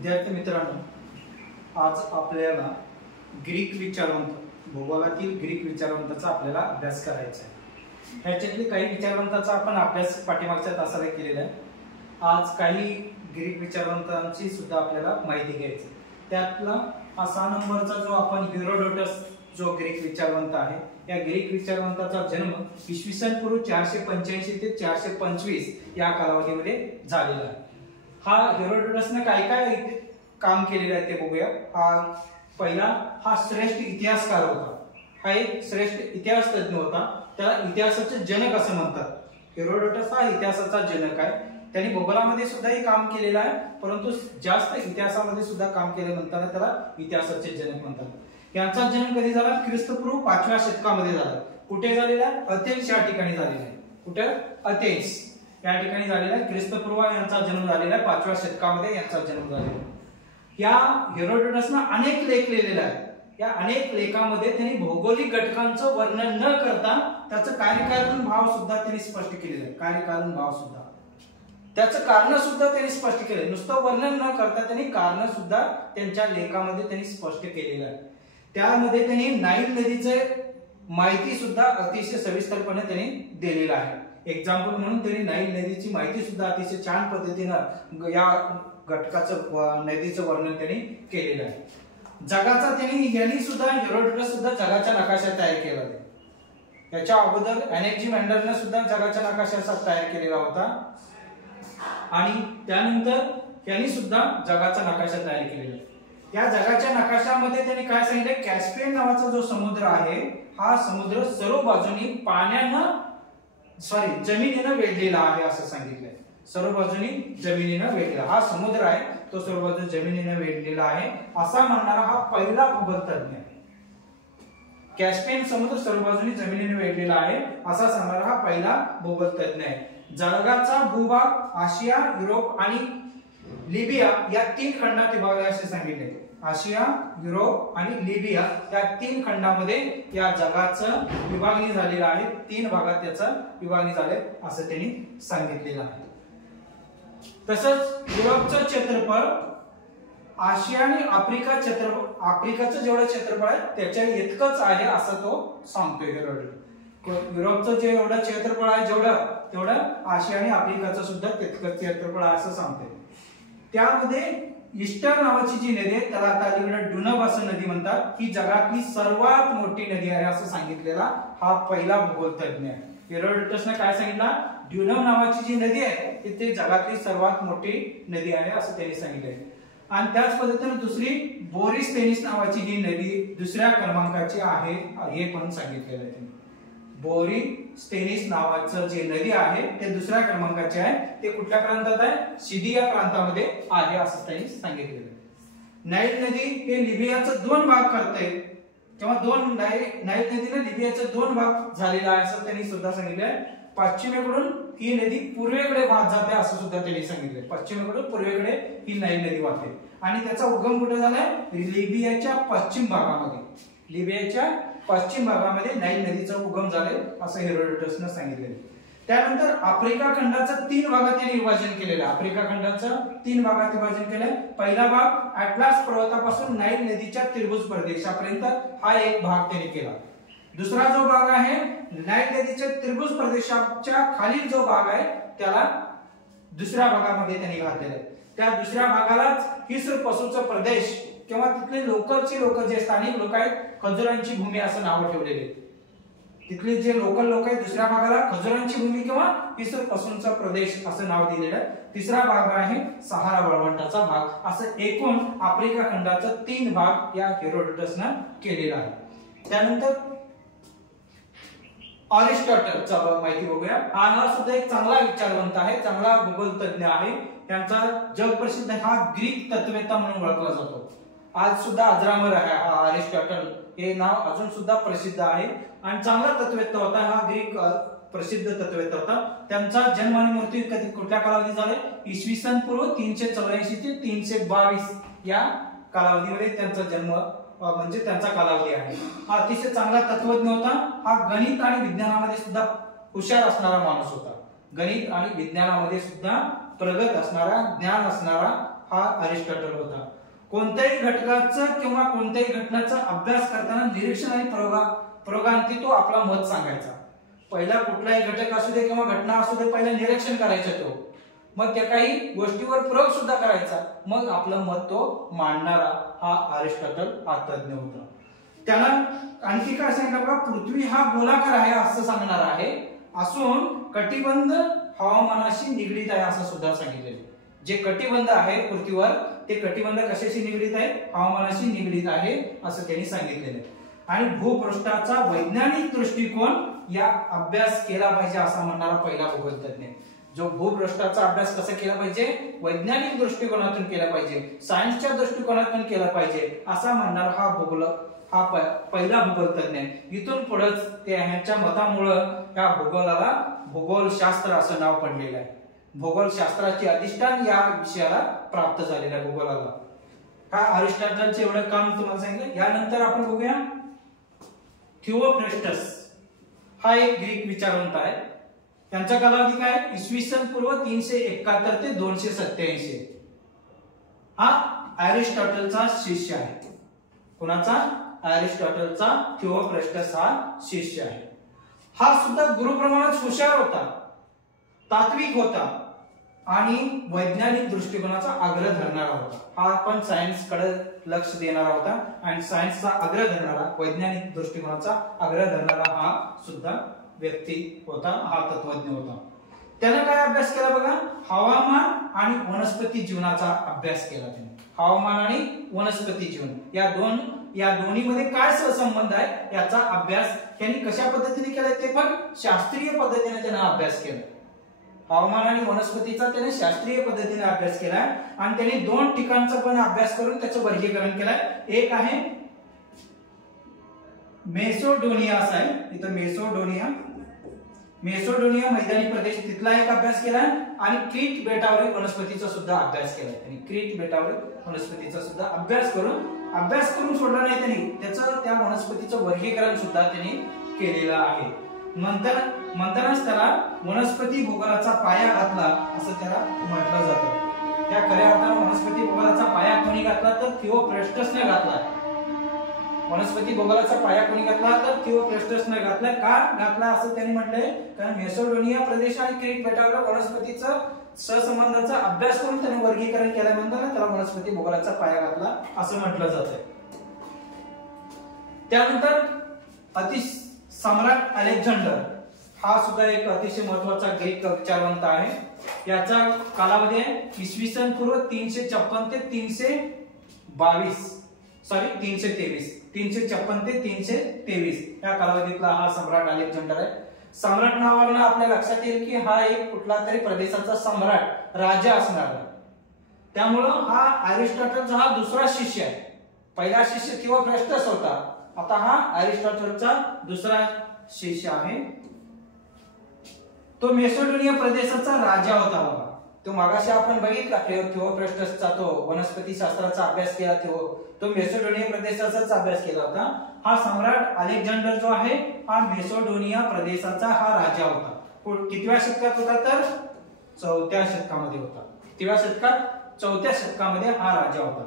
विद्यार्थी मित्रांनो, आज आपल्याला ग्रीक विचारवंत भूगोलातील ग्रीक विचारवंताचा आपल्याला अभ्यास करायचा आहे। ह्याच्यातले काही विचारवंताचा आपण अभ्यास पाठीमागच्या तासाला केलेला आहे। आज काही ग्रीक विचारवंतांची सुद्धा आपल्याला माहिती घ्यायची। त्यातला हा 6 नंबरचा जो आपण हेरोडोटस जो ग्रीक विचारवंत आहे, या ग्रीक विचारवंताचा जन्म इसवी सन पूर्व 485 ते 425 या कालावधीमध्ये झालेला आहे। हा हेरोडोटसने काय काय काम केलेलं आहे ते बघूया। हा श्रेष्ठ इतिहासकार होता। हा एक श्रेष्ठ इतिहास तज्ञ होता। त्याला इतिहासाचे जनक असं म्हणतात। हेरोडोटस हा इतिहासाचा जनक आहे। त्यांनी भूगोलामध्ये सुद्धा हे काम केलेलं आहे, परंतु जास्त इतिहासामध्ये सुद्धा काम केले म्हणताना त्याला इतिहासाचे जनक म्हणतात। यांचा जन्म कधी झाला? ख्रिस्तपूर्व 5व्या शतकामध्ये झाला। कुठे झालेला? अथेन्स या ठिकाणी झालेला आहे। कुठे? अथेन्स या ठिकाणी झालेला आहे। ख्रिस्तपूर्व यांचा जन्म झालेला आहे। 5व्या शतकामध्ये यांचा जन्म झालेला आहे। या हेरोडोटसने अनेक लेख लिहिलेले आहेत। या अनेक लेखामध्ये त्यांनी भौगोलिक घटकांचं वर्णन न करता त्याचं कार्यकारण भाव सुद्धा त्यांनी स्पष्ट केलेलं आहे। कार्यकारण भाव सुद्धा त्याचं कारण सुद्धा त्यांनी स्पष्ट केले। नुसतं वर्णन न करता त्यांनी कारण सुद्धा त्यांच्या लेखामध्ये त्यांनी स्पष्ट केलेलं आहे। त्यामध्ये त्यांनी नाईल नदीचे माहिती सुद्धा अतिशय सविस्तरपणे त्यांनी दिलेला आहे। एक्झाम्पल म्हणून त्यांनी नाईल नदीची माहिती सुद्धा अतिशय छान पद्धतीने या घटकाचं नदीचं वर्णन त्यांनी केलेलं आहे। जगाचा यांनी सुद्धा हेरोडोटस सुद्धा जगाचा नकाशा तयार केला आहे। याच्या अगोदर अनेक्झिमँडरने सुद्धा जगाचा नकाशा तयार केलेला होता आणि त्यानंतर यांनी सुद्धा जगाचा नकाशा तयार केलेला आहे। या जगाच्या नकाशामध्ये त्यांनी काय सांगितलं? कॅस्पियन नावाचा जो समुद्र आहे, हा समुद्र सर्व बाजूनी जमिनीने वेढलेला आहे असं सांगितलंय। सर्व बाजूनी जमिनीने वेढलेला हा समुद्र आहे, तो सर्व बाजू जमिनीने वेढलेला आहे असा म्हणणारा हा पहिला भूगोलतज्ञ आहे। कॅस्पियन समुद्र सर्व बाजूनी जमिनीने वेढलेला आहे असा सांगणारा हा पहिला भूगोलतज्ञ आहे। जगाचा भूभाग आशिया, युरोप आणि लिबिया या 3 खंडात विभागला असे सांगितले। आशिया, युरोप आणि लिबिया या 3 खंडामध्ये या जगाचं विभागणी झालेलं आहे। 3 भागात त्याचं विभागणी झाले असं त्यांनी सांगितलेलं आहे। तसंच युरोपचं क्षेत्रफळ आशिया आणि आफ्रिकाचं जेवढं क्षेत्रफळ आहे त्याच्या इतकंच आहे असं तो सांगतोय हेरोडोटस। युरोपचं जे एवढं क्षेत्रफळ आहे तेवढं आशिया आणि आफ्रिकाचं सुद्धा तितकंच क्षेत्रफळ आहे असं सांगतोय। त्यामध्ये ईस्टर नावाची जी नदी आहे त्याला आता अलीकडे ड्यूनब असं नदी म्हणतात। ही जगातली सर्वात मोठी नदी आहे असं सांगितलेला हा पहिला भूगोलतज्ञ आहे। हेरोडोटसने काय सांगितलं? ड्यूनब नावाची जी नदी आहे ती जगातली सर्वात मोठी नदी आहे असं त्यांनी सांगितलंय। आणि त्याच पद्धतीने दुसरी बोरिस्तेनिस नावाची ही नदी दुसऱ्या क्रमांकाची आहे हे पण सांगितलेलं आहे। बोरिस्तेनिस नावाचं जे नदी आहे ते दुसऱ्या क्रमांकाचे आहे। ते कुठल्या प्रांतात आहे? सिरिया प्रांतामध्ये आहे असं त्यांनी सांगितलेलं आहे। नाईल नदी हे लिबियाचं 2 भाग करते किंवा नाईल नदीने लिबियाचे 2 भाग झालेला आहे असं त्यांनी सुद्धा सांगितलंय। पश्चिमेकडून ही नदी पूर्वेकडे वाहत जाते असं सुद्धा त्यांनी सांगितलंय। पश्चिमेकडून पूर्वेकडे ही नाईल नदी वाहते आणि त्याचा उगम कुठे झालाय? लिबियाच्या पश्चिम भागामध्ये। लिबियाच्या पश्चिम भागामध्ये नाईल नदीचा उगम झाले असं हेरोडोटसने सांगितले। त्यानंतर आफ्रिका खंडाचं 3 भागात त्यांनी विभाजन केलेलं आहे। आफ्रिका खंडाचं 3 भागात विभाजन केलंय। पहिला भाग अटलास पर्वतापासून नाईल नदीच्या त्रिभुज प्रदेशापर्यंत हा एक भाग त्यांनी केला। दुसरा जो भाग आहे नाईल नदीच्या त्रिभुज प्रदेशाच्या खालील जो भाग आहे त्याला दुसऱ्या भागामध्ये त्यांनी घातलेला आहे। त्या दुसऱ्या भागालाच हिस्र पसूचा प्रदेश किंवा तिथले लोक जे स्थानिक लोक आहेत खजुरांची भूमी असं नाव ठेवलेले। तिथले जे लोकल लोक आहेत दुसऱ्या भागाला खजुरांची भूमी किंवा हिस्र पसूचा प्रदेश असं नाव दिलेलं आहे। तिसरा भाग आहे सहारा वाळवंटाचा भाग। असं एकूण आफ्रिका खंडाचा 3 भाग या हेरोडोटसने केलेला आहे। त्यानंतर अरिस्टॉटलचा माहिती बघूया। हा सुद्धा एक चांगला विचारवंत आहे, चांगला भूगोलतज्ञ आहे। त्यांचा जगप्रसिद्ध हा ग्रीक तत्ववेत्ता म्हणून ओळखला जातो। आज सुद्धा अजरामर आहे हा अरिस्टॉटल हे नाव अजून सुद्धा प्रसिद्ध आहे आणि चांगला तत्ववेत्ता होता। हा ग्रीक प्रसिद्ध तत्ववेत्ता होता। त्यांचा जन्म आणि मृत्यू कधी कुठल्या कालावधीत झाले? इसवी सन पूर्व 384 ते 322 या कालावधीमध्ये त्यांचा जन्म म्हणजे त्यांचा कालावधी आहे। हा अतिशय चांगला तत्वज्ञ होता। हा गणित आणि विज्ञानामध्ये सुद्धा हुशार असणारा माणूस होता। गणित आणि विज्ञानामध्ये सुद्धा प्रगत असणारा, ज्ञान असणारा हा अरिस्टॉटल होता. कोणत्याही घटकाचं किंवा कोणत्याही घटनाचा अभ्यास करताना निरीक्षण आणि प्रयोगांती तो आपला मत सांगायचा. पहिला कुठलाही घटक असू दे किंवा घटना असू दे, पहिला निरीक्षण करायचं तो, मग त्या काही गोष्टीवर प्रयोग सुद्धा करायचा, मग आपलं मत तो मांडणारा हा अरिस्टॉटल हा तज्ञ होता. त्यानं आणखी काय सांगितलं बघा, पृथ्वी हा गोलाकार आहे असं सांगणार आहे, असून कटिबंध हवामानाशी निगडीत आहे असं सुद्धा सांगितलेलं. जे कटिबंध आहे पृथ्वीवर ते कटिबंध कशाशी निगडीत आहे, हवामानाशी निगडीत आहे असं त्यांनी सांगितलेलं आहे. आणि भूपृष्ठाचा वैज्ञानिक दृष्टिकोन या अभ्यास केला पाहिजे असा म्हणणारा पहिला भूगोलतज्ञ. जो भूपृष्ठाचा अभ्यास कसा केला पाहिजे, वैज्ञानिक दृष्टिकोनातून केला पाहिजे, सायन्सच्या दृष्टिकोनातून केला पाहिजे असा म्हणणारा हा पहिला भूगोलतज्ञ. इथून पुढेच त्यांच्या मतामुळे या भूगोलाला भूगोलशास्त्र असं नाव पडलेलं आहे. भूगोलशास्त्राचे अधिष्ठान या विषयाला प्राप्त झालेलं आहे भूगोलाला. हा अरिस्टॉटलचं एवढं काम तुम्हाला सांगितलं. यानंतर आपण बघूया थिओफ्रेस्टस हा एक ग्रीक विचारवंत आहे. त्यांचा कालावधी काय, इसवी सन पूर्व 371 ते 287. हा अरिस्टॉटलचा शिष्य आहे. कोणाचा, अरिस्टॉटलचा थिओफ्रेस्टस हा शिष्य आहे. हा सुद्धा गुरुप्रमाणात हुशार होता, तात्विक होता आणि वैज्ञानिक दृष्टिकोनाचा आग्रह धरणारा होता. हा पण सायन्स कडे लक्ष देणारा होता आणि सायन्सचा आग्रह धरणारा, वैज्ञानिक दृष्टिकोनाचा आग्रह धरणारा हा सुद्धा व्यक्ती होता, हा तत्वज्ञ होता. त्याने काय अभ्यास केला बघा, हवामान आणि वनस्पती जीवनाचा अभ्यास केला त्याने. हवामान आणि वनस्पती जीवन या दोन्हीमध्ये काय सहसंबंध आहे याचा अभ्यास त्यांनी कशा पद्धतीने केलाय, ते पण शास्त्रीय पद्धतीने त्याने अभ्यास केला. हवामान आणि वनस्पतीचा त्याने शास्त्रीय पद्धतीने अभ्यास केलाय आणि त्यांनी 2 ठिकाणचा पण अभ्यास करून त्याचं वर्गीकरण केलंय. एक आहे मेसोडोनिया असं आहे, इथं मेसोडोनिया मैदानी प्रदेश, तिथला एक अभ्यास केलाय आणि क्रीट बेटावरील वनस्पतीचा सुद्धा अभ्यास केलाय त्यांनी. क्रीट बेटावरील वनस्पतीचा सुद्धा अभ्यास करून सोडला नाही त्यांनी, त्याचं त्या वनस्पतीचं वर्गीकरण सुद्धा त्यांनी केलेलं आहे. म्हणतानाच त्याला वनस्पती भूगोलाचा पाया घातला असं त्याला म्हटलं जातं. त्या खऱ्या अर्थाने वनस्पती भूगोलाचा पाया कोणी घातला तर थिओफ्रेस्टसने घातला. वनस्पती भूगोलाचा पाया कोणी घातला तर थिओफ्रेस्टसने घातला. का घातला असं त्यांनी म्हटलंय, कारण मेसोडोनिया प्रदेश आणि क्रीट बेटावर वनस्पतीचं सहसंबंधाचा अभ्यास करून त्याने वर्गीकरण केल्यानंतर त्याला वनस्पती भूगोलाचा पाया घातला असं म्हटलं जातंय. त्यानंतर सम्राट अलेक्झांडर हा सुद्धा एक अतिशय महत्वाचा ग्रीक विचारवंत आहे. याचा कालावधी आहे इसवी सन पूर्व 356 ते 353 ते 323 या कालावधीतला हा सम्राट अलेक्झांडर आहे. सम्राट नावावरून आपल्या लक्षात येईल की हा एक कुठला तरी प्रदेशाचा सम्राट, राजा असणार आहे. त्यामुळं हा अरिस्टॉटलचा हा दुसरा शिष्य आहे. पहिला शिष्य थिओफ्रेस्टस होता, आता हा अरिस्टॉटलचा दुसरा शिष्य आहे. तो मेसोडोनिया प्रदेशाचा राजा होता बघा. तो मागाशी आपण बघितला थिओफ्रेस्टसचा तो वनस्पती शास्त्राचा अभ्यास केला, तो मेसोडोनिया प्रदेशाचाच अभ्यास केला होता. हा सम्राट अलेक्झांडर जो आहे हा मेसोडोनिया प्रदेशाचा हा राजा होता. कितव्या शतकात होता तर 4थ्या शतकामध्ये होता. कितव्या शतकात, 4थ्या शतकामध्ये हा राजा होता.